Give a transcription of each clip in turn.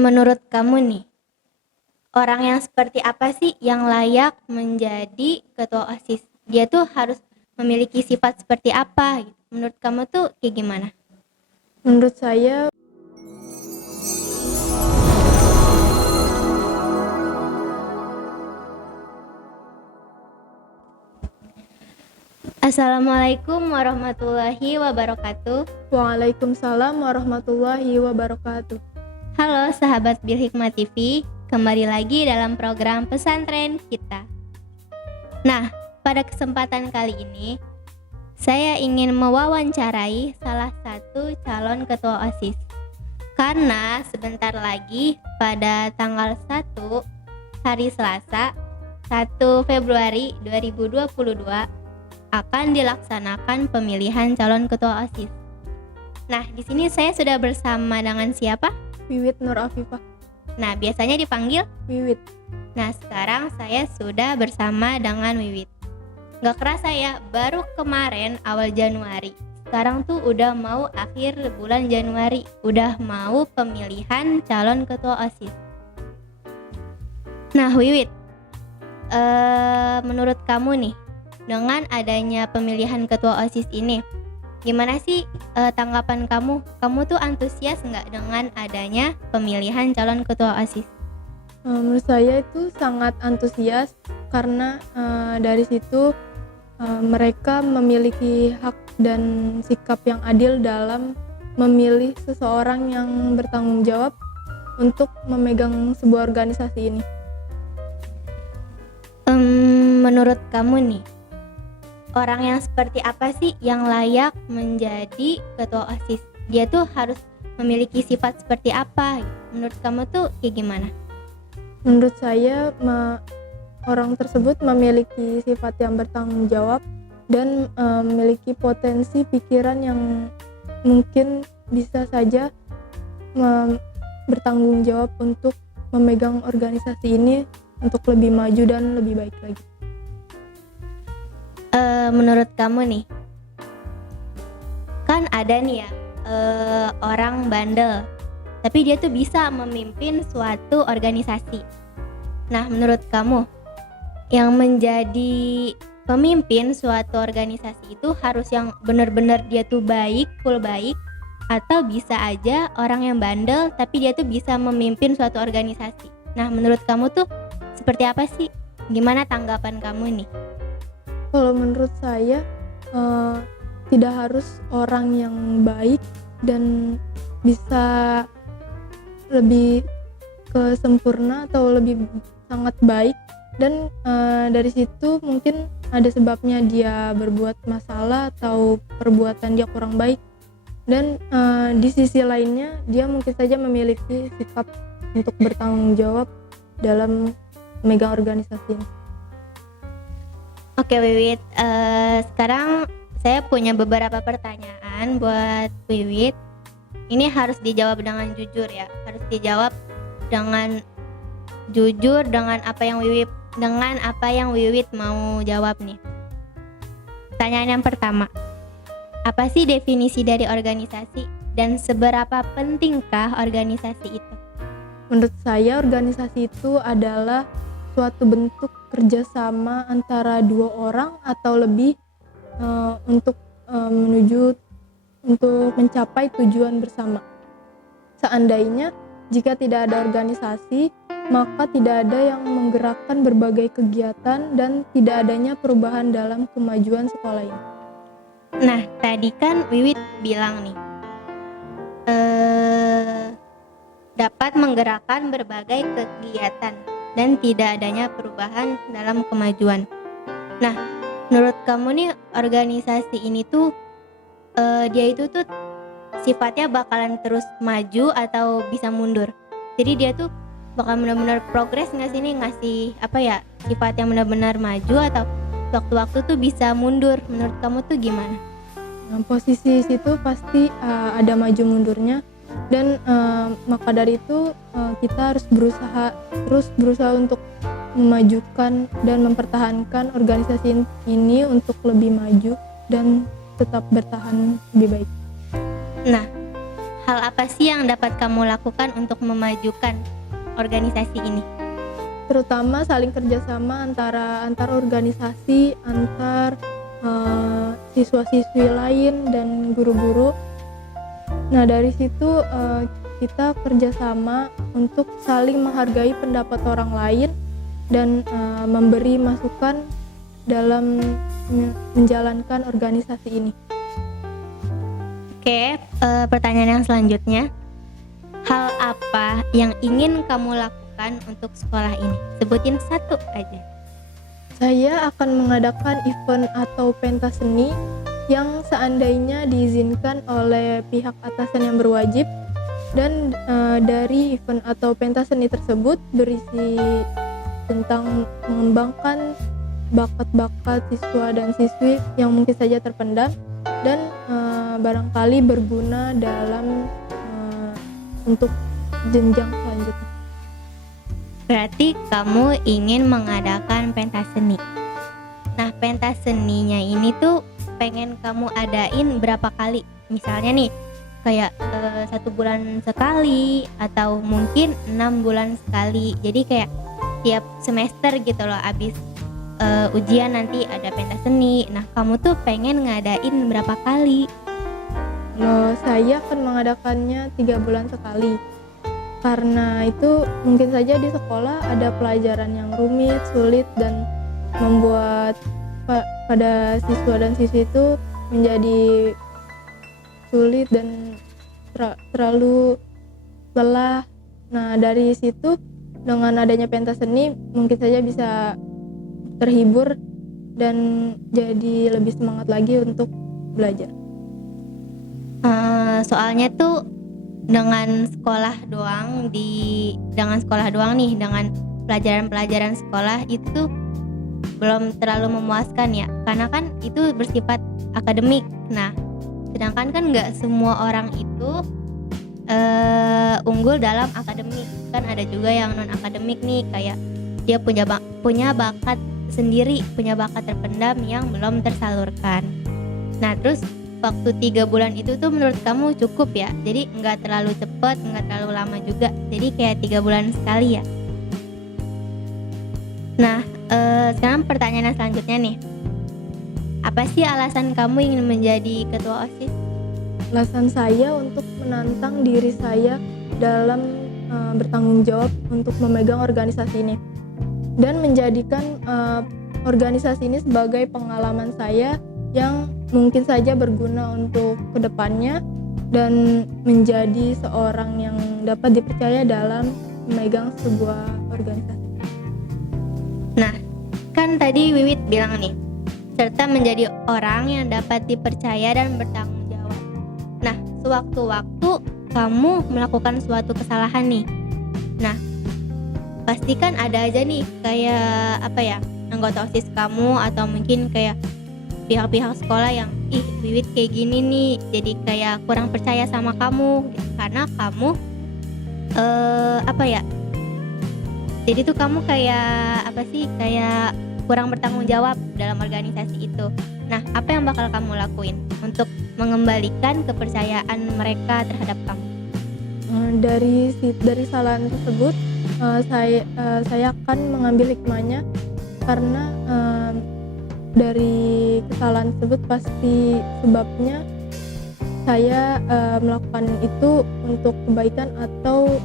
Menurut kamu nih, orang yang seperti apa sih yang layak menjadi ketua OSIS? Dia tuh harus memiliki sifat seperti apa gitu. Menurut kamu tuh kayak gimana? Menurut saya, Assalamualaikum warahmatullahi wabarakatuh. Waalaikumsalam warahmatullahi wabarakatuh. Halo sahabat Bil Hikmah TV, kembali lagi dalam program pesantren kita. Nah, pada kesempatan kali ini saya ingin mewawancarai salah satu calon ketua OSIS. Karena sebentar lagi pada tanggal 1 hari Selasa 1 Februari 2022 akan dilaksanakan pemilihan calon ketua OSIS. Nah, di sini saya sudah bersama dengan siapa? Wiwit Nur Afifah. Nah, biasanya dipanggil. Wiwit. Nah, sekarang saya sudah bersama dengan Wiwit. Gak kerasa ya, baru kemarin awal Januari. Sekarang tuh udah mau akhir bulan Januari, udah mau pemilihan calon ketua OSIS. Nah, Wiwit, menurut kamu nih, dengan adanya pemilihan ketua OSIS ini, gimana sih tanggapan kamu? Kamu tuh antusias nggak dengan adanya pemilihan calon ketua OSIS? Menurut saya itu sangat antusias karena dari situ mereka memiliki hak dan sikap yang adil dalam memilih seseorang yang bertanggung jawab untuk memegang sebuah organisasi ini. Menurut kamu nih, orang yang seperti apa sih yang layak menjadi ketua OSIS? Dia tuh harus memiliki sifat seperti apa? Menurut kamu tuh kayak gimana? Menurut saya orang tersebut memiliki sifat yang bertanggung jawab dan memiliki potensi pikiran yang mungkin bisa saja bertanggung jawab untuk memegang organisasi ini untuk lebih maju dan lebih baik lagi. Menurut kamu nih, kan ada nih ya orang bandel, tapi dia tuh bisa memimpin suatu organisasi. Nah, menurut kamu, yang menjadi pemimpin suatu organisasi itu harus yang benar-benar dia tuh baik, full baik, atau bisa aja orang yang bandel tapi dia tuh bisa memimpin suatu organisasi. Nah, menurut kamu tuh seperti apa sih? Gimana tanggapan kamu nih? Kalau menurut saya tidak harus orang yang baik dan bisa lebih ke sempurna atau lebih sangat baik, dan dari situ mungkin ada sebabnya dia berbuat masalah atau perbuatan dia kurang baik, dan di sisi lainnya dia mungkin saja memiliki sikap untuk bertanggung jawab dalam memegang organisasi ini. Oke Wiwit, sekarang saya punya beberapa pertanyaan buat Wiwit. Ini harus dijawab dengan jujur ya, harus dijawab dengan jujur dengan apa yang Wiwit mau jawab nih. Pertanyaan yang pertama, apa sih definisi dari organisasi dan seberapa pentingkah organisasi itu? Menurut saya organisasi itu adalah suatu bentuk kerjasama antara dua orang atau lebih untuk mencapai tujuan bersama. Seandainya jika tidak ada organisasi, maka tidak ada yang menggerakkan berbagai kegiatan dan tidak adanya perubahan dalam kemajuan sekolah ini. Nah, tadi kan Wiwit bilang nih, dapat menggerakkan berbagai kegiatan dan tidak adanya perubahan dalam kemajuan. Nah, menurut kamu nih organisasi ini tuh dia itu tuh sifatnya bakalan terus maju atau bisa mundur? Jadi dia tuh bakal benar-benar progres nggak sih, nih ngasih apa ya, sifat yang benar-benar maju atau waktu-waktu tuh bisa mundur? Menurut kamu tuh gimana? Posisi situ pasti ada maju mundurnya, dan maka dari itu kita harus berusaha untuk memajukan dan mempertahankan organisasi ini untuk lebih maju dan tetap bertahan lebih baik. Nah, hal apa sih yang dapat kamu lakukan untuk memajukan organisasi ini? Terutama saling kerjasama antar organisasi, antar siswa-siswi lain dan guru-guru. Nah dari situ kita kerjasama untuk saling menghargai pendapat orang lain dan memberi masukan dalam menjalankan organisasi ini. Oke, pertanyaan yang selanjutnya. Hal apa yang ingin kamu lakukan untuk sekolah ini? Sebutin satu aja. Saya akan mengadakan event atau pentas seni yang seandainya diizinkan oleh pihak atasan yang berwajib, dan dari event atau pentas seni tersebut berisi tentang mengembangkan bakat-bakat siswa dan siswi yang mungkin saja terpendam dan barangkali berguna dalam untuk jenjang selanjutnya. Berarti kamu ingin mengadakan pentas seni. Nah, pentas seninya ini tuh pengen kamu adain berapa kali? Misalnya nih, kayak 1 bulan sekali atau mungkin 6 bulan sekali. Jadi kayak tiap semester gitu loh, abis ujian nanti ada pentas seni. Nah, kamu tuh pengen ngadain berapa kali? Kalau saya akan mengadakannya 3 bulan sekali. Karena itu mungkin saja di sekolah ada pelajaran yang rumit, sulit, dan membuat pada siswa dan siswi itu menjadi sulit dan terlalu lelah. Nah dari situ dengan adanya pentas seni mungkin saja bisa terhibur dan jadi lebih semangat lagi untuk belajar. Soalnya tuh dengan sekolah doang nih, dengan pelajaran-pelajaran sekolah itu belum terlalu memuaskan ya, karena kan itu bersifat akademik. Nah, sedangkan kan nggak semua orang itu unggul dalam akademik, kan ada juga yang non akademik nih, kayak dia punya bakat sendiri, punya bakat terpendam yang belum tersalurkan. Nah, terus waktu 3 bulan itu tuh menurut kamu cukup ya? Jadi nggak terlalu cepet, nggak terlalu lama juga. Jadi kayak 3 bulan sekali ya. Nah, sekarang pertanyaan selanjutnya nih. Apa sih alasan kamu ingin menjadi ketua OSIS? Alasan saya untuk menantang diri saya dalam bertanggung jawab untuk memegang organisasi ini dan menjadikan organisasi ini sebagai pengalaman saya yang mungkin saja berguna untuk kedepannya dan menjadi seorang yang dapat dipercaya dalam memegang sebuah organisasi. Nah, kan tadi Wiwit bilang nih, serta menjadi orang yang dapat dipercaya dan bertanggung jawab. Nah, sewaktu-waktu kamu melakukan suatu kesalahan nih. Nah, pasti kan ada aja nih kayak anggota OSIS kamu atau mungkin kayak pihak-pihak sekolah yang Wiwit kayak gini nih, jadi kayak kurang percaya sama kamu karena kamu jadi tuh kamu kayak kurang bertanggung jawab dalam organisasi itu. Nah, apa yang bakal kamu lakuin untuk mengembalikan kepercayaan mereka terhadap kamu? Dari kesalahan tersebut saya akan mengambil hikmahnya, karena dari kesalahan tersebut pasti sebabnya saya melakukan itu untuk kebaikan atau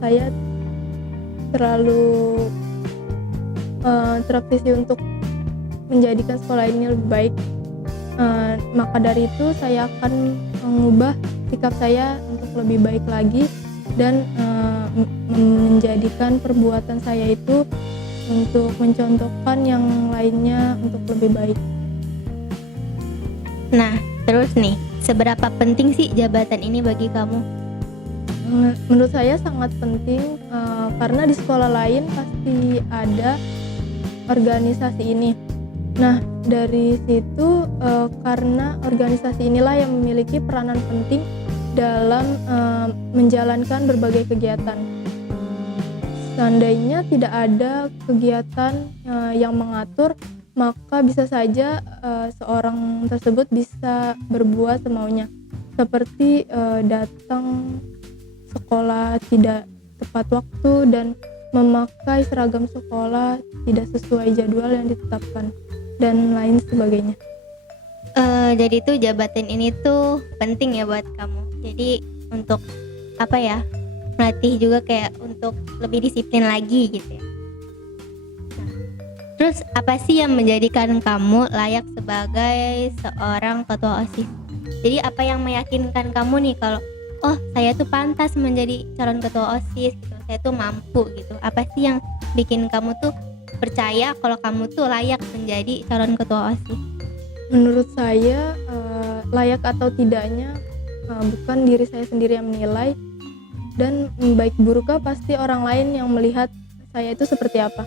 saya terlalu terobsesi untuk menjadikan sekolah ini lebih baik. Maka dari itu saya akan mengubah sikap saya untuk lebih baik lagi dan menjadikan perbuatan saya itu untuk mencontohkan yang lainnya untuk lebih baik. Nah, terus nih, seberapa penting sih jabatan ini bagi kamu? Menurut saya sangat penting, karena di sekolah lain pasti ada organisasi ini. Nah, dari situ karena organisasi inilah yang memiliki peranan penting dalam menjalankan berbagai kegiatan. Seandainya tidak ada kegiatan yang mengatur, maka bisa saja seorang tersebut bisa berbuat semaunya. seperti datang sekolah tidak tepat waktu dan memakai seragam sekolah tidak sesuai jadwal yang ditetapkan dan lain sebagainya. Jadi tuh jabatan ini tuh penting ya buat kamu. Jadi untuk apa ya, melatih juga kayak untuk lebih disiplin lagi gitu ya. Nah, terus apa sih yang menjadikan kamu layak sebagai seorang ketua OSIS? Jadi apa yang meyakinkan kamu nih kalau oh saya tuh pantas menjadi calon ketua OSIS gitu, saya tuh mampu gitu. Apa sih yang bikin kamu tuh percaya kalau kamu tuh layak menjadi calon ketua OSIS? Menurut saya layak atau tidaknya bukan diri saya sendiri yang menilai, dan baik burukkah pasti orang lain yang melihat saya itu seperti apa.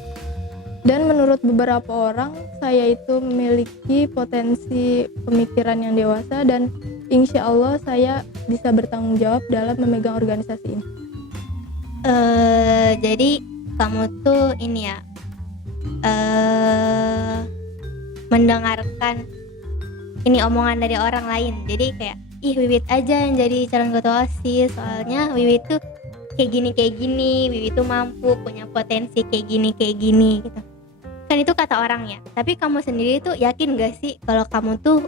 Dan menurut beberapa orang saya itu memiliki potensi pemikiran yang dewasa dan insya Allah saya bisa bertanggung jawab dalam memegang organisasi ini. Jadi kamu tuh ini ya mendengarkan ini omongan dari orang lain. Jadi kayak ih Wiwit aja yang jadi calon ketua OSIS, soalnya Wiwit tuh kayak gini, Wiwit tuh mampu, punya potensi kayak gini gitu. Kan itu kata orang ya. Tapi kamu sendiri tuh yakin gak sih kalau kamu tuh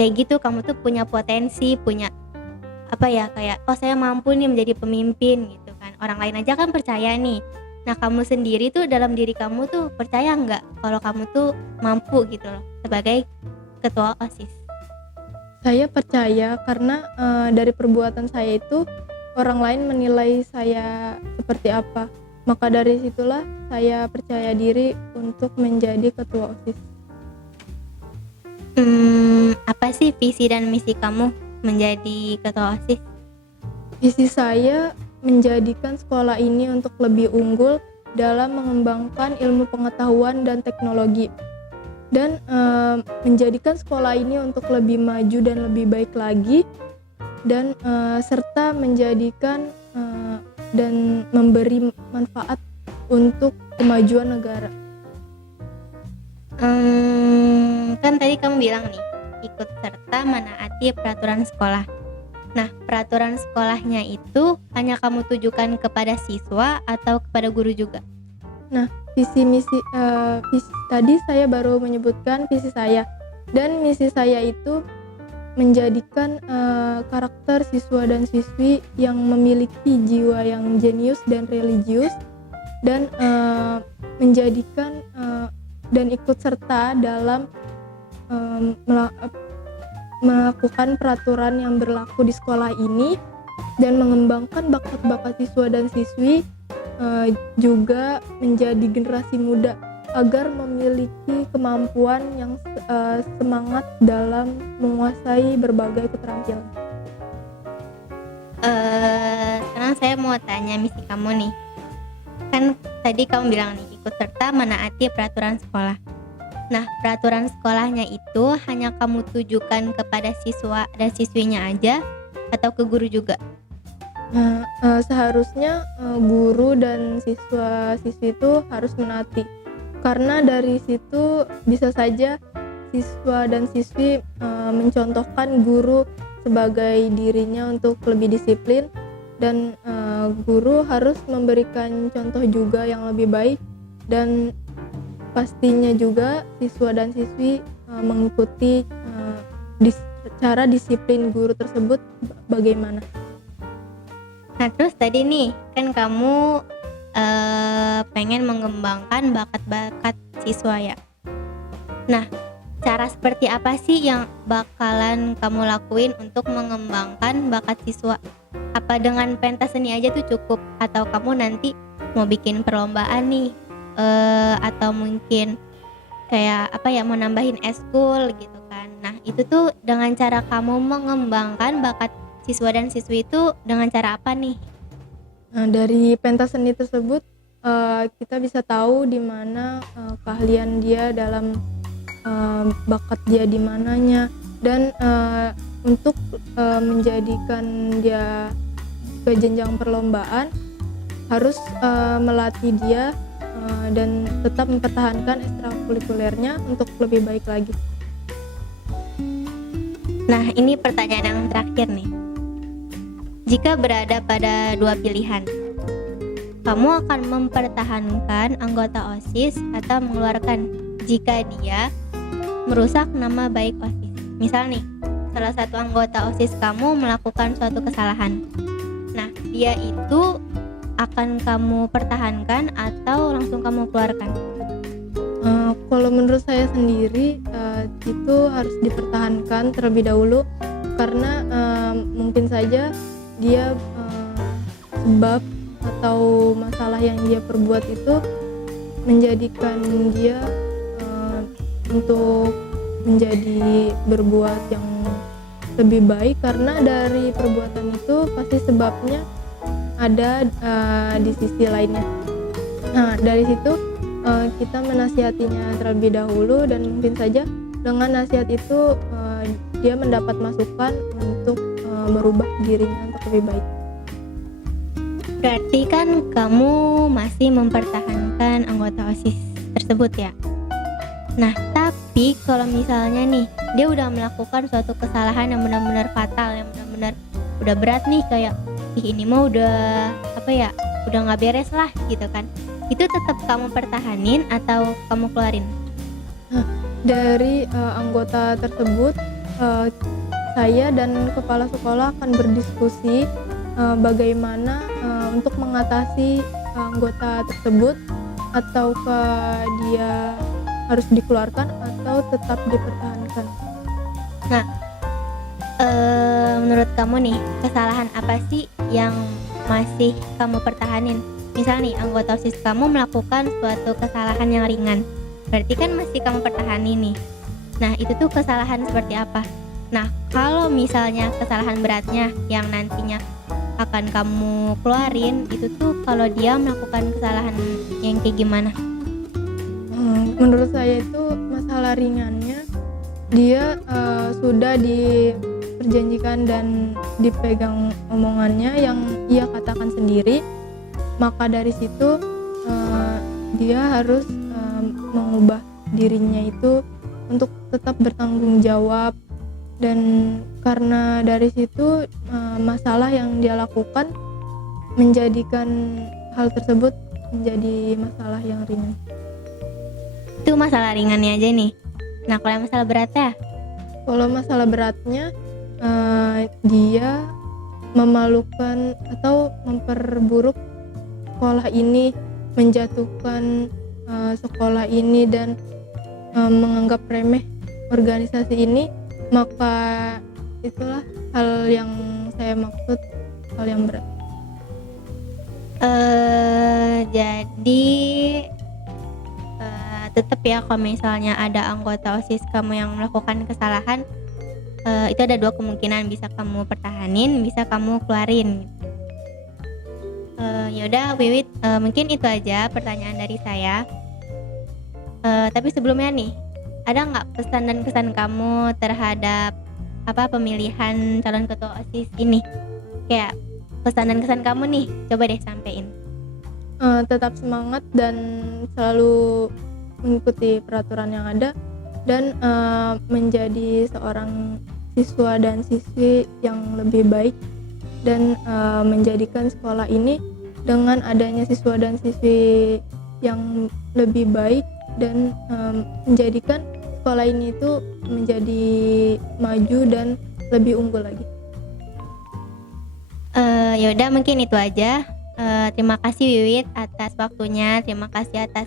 kayak gitu, kamu tuh punya potensi, punya apa ya, kayak oh saya mampu nih menjadi pemimpin gitu kan. Orang lain aja kan percaya nih. Nah kamu sendiri tuh dalam diri kamu tuh percaya nggak kalau kamu tuh mampu gitu loh sebagai ketua OSIS? Saya percaya karena dari perbuatan saya itu orang lain menilai saya seperti apa. Maka dari situlah saya percaya diri untuk menjadi ketua OSIS. Apa sih visi dan misi kamu menjadi ketua OSIS? Visi saya menjadikan sekolah ini untuk lebih unggul dalam mengembangkan ilmu pengetahuan dan teknologi, dan menjadikan sekolah ini untuk lebih maju dan lebih baik lagi, dan serta menjadikan dan memberi manfaat untuk kemajuan negara. Kan tadi kamu bilang nih ikut serta menaati peraturan sekolah. Nah peraturan sekolahnya itu hanya kamu tujukan kepada siswa atau kepada guru juga? Nah, visi tadi saya baru menyebutkan visi saya, dan misi saya itu menjadikan karakter siswa dan siswi yang memiliki jiwa yang jenius dan religius, dan menjadikan dan ikut serta dalam melakukan peraturan yang berlaku di sekolah ini, dan mengembangkan bakat-bakat siswa dan siswi, juga menjadi generasi muda agar memiliki kemampuan yang semangat dalam menguasai berbagai keterampilan. Sekarang saya mau tanya misi kamu nih. Kan tadi kamu bilang nih ikut serta menaati peraturan sekolah. Nah peraturan sekolahnya itu hanya kamu tujukan kepada siswa dan siswinya aja atau ke guru juga? Nah, seharusnya guru dan siswa-siswi itu harus menaati, karena dari situ bisa saja siswa dan siswi mencontohkan guru sebagai dirinya untuk lebih disiplin, dan guru harus memberikan contoh juga yang lebih baik, dan pastinya juga siswa dan siswi mengikuti cara disiplin guru tersebut bagaimana. Nah terus tadi nih kan kamu pengen mengembangkan bakat-bakat siswa ya. Nah cara seperti apa sih yang bakalan kamu lakuin untuk mengembangkan bakat siswa? Apa dengan pentas seni aja tuh cukup? Atau kamu nanti mau bikin perlombaan nih? Atau mungkin kayak apa ya, mau nambahin eskul gitu kan. Nah itu tuh dengan cara kamu mengembangkan bakat siswa dan siswi itu dengan cara apa nih? Nah, dari pentas seni tersebut kita bisa tahu di mana keahlian dia dalam bakat dia di mananya, dan untuk menjadikan dia ke jenjang perlombaan harus melatih dia dan tetap mempertahankan ekstrakurikulernya untuk lebih baik lagi. Nah, ini pertanyaan yang terakhir nih. Jika berada pada dua pilihan, kamu akan mempertahankan anggota OSIS atau mengeluarkan jika dia merusak nama baik OSIS. Misal nih, salah satu anggota OSIS kamu melakukan suatu kesalahan. Nah, dia itu akan kamu pertahankan atau langsung kamu keluarkan? Kalau menurut saya sendiri itu harus dipertahankan terlebih dahulu karena mungkin saja dia sebab atau masalah yang dia perbuat itu menjadikan dia untuk menjadi berbuat yang lebih baik, karena dari perbuatan itu pasti sebabnya ada di sisi lainnya. Nah, dari situ kita menasihatinya terlebih dahulu, dan mungkin saja dengan nasihat itu dia mendapat masukan untuk merubah dirinya untuk lebih baik. Berarti kan kamu masih mempertahankan anggota OSIS tersebut ya? Nah, tapi kalau misalnya nih dia udah melakukan suatu kesalahan yang benar-benar fatal, yang benar-benar udah berat nih, kayak ini mah udah udah nggak beres lah gitu kan, itu tetap kamu pertahanin atau kamu keluarin? Dari anggota tersebut, saya dan kepala sekolah akan berdiskusi bagaimana untuk mengatasi anggota tersebut, ataukah dia harus dikeluarkan atau tetap dipertahankan. Nah, menurut kamu nih, kesalahan apa sih yang masih kamu pertahanin? Misal nih, anggota OSIS kamu melakukan suatu kesalahan yang ringan, berarti kan masih kamu pertahanin nih. Nah, itu tuh kesalahan seperti apa? Nah, kalau misalnya kesalahan beratnya yang nantinya akan kamu keluarin, itu tuh kalau dia melakukan kesalahan yang kayak gimana? Menurut saya itu masalah ringannya dia sudah diperjanjikan dan dipegang omongannya yang ia katakan sendiri, maka dari situ dia harus mengubah dirinya itu untuk tetap bertanggung jawab, dan karena dari situ masalah yang dia lakukan menjadikan hal tersebut menjadi masalah yang ringan. Itu masalah ringannya aja nih. Nah, kalau yang masalah beratnya? Kalau masalah beratnya dia memalukan atau memperburuk sekolah ini, menjatuhkan sekolah ini, dan menganggap remeh organisasi ini, maka itulah hal yang saya maksud, hal yang berat. Jadi tetap ya, kalau misalnya ada anggota OSIS kamu yang melakukan kesalahan, itu ada dua kemungkinan, bisa kamu pertahanin, bisa kamu keluarin. Yaudah Wiwit, mungkin itu aja pertanyaan dari saya. Tapi sebelumnya nih, ada nggak pesan dan kesan kamu terhadap pemilihan calon ketua OSIS ini? Kayak pesan dan kesan kamu nih, coba deh sampein. Tetap semangat dan selalu mengikuti peraturan yang ada, dan menjadi seorang siswa dan siswi yang lebih baik, dan menjadikan sekolah ini dengan adanya siswa dan siswi yang lebih baik, dan menjadikan sekolah ini itu menjadi maju dan lebih unggul lagi. Yaudah, mungkin itu aja. Terima kasih Wiwit atas waktunya, terima kasih atas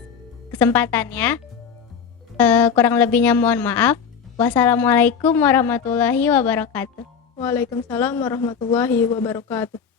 kesempatannya. Kurang lebihnya mohon maaf. Wassalamualaikum warahmatullahi wabarakatuh. Waalaikumsalam warahmatullahi wabarakatuh.